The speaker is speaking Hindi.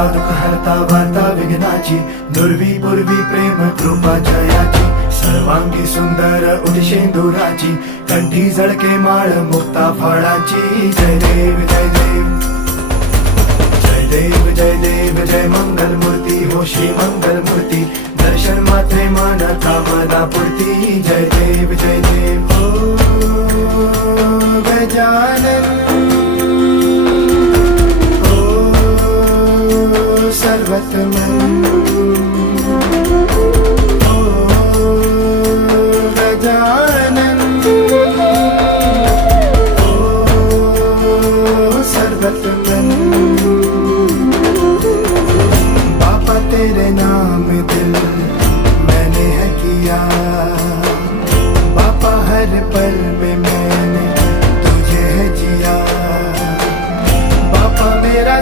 हरता दुःख हरता वार्ता विघ्नाची, दुर्वी पूर्वी प्रेम कृपा जयाची, सर्वांगी सुंदर उदिशेंदुराची, कंठी झळके माळ मुक्ता फळाची. जय देव जय देव जय देव जय देव जय मंगल मूर्ती हो श्री मंगल मूर्ती, दर्शन मात्रे मन कामना पूर्ती. जय देव जय देव हो गजानन सर्वतमन